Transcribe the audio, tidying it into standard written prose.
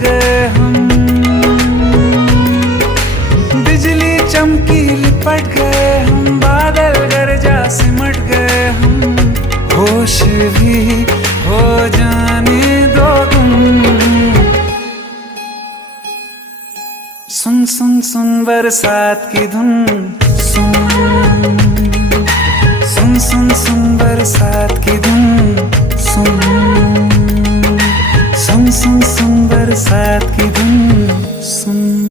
गए हम, बिजली चमकी लिपट गए हम, बादल गरजा सिमट गए हम, होश भी हो जाने दो तुम। सुन सुन सुन बरसात की धुन, सुन सुन सुन सुन बरसात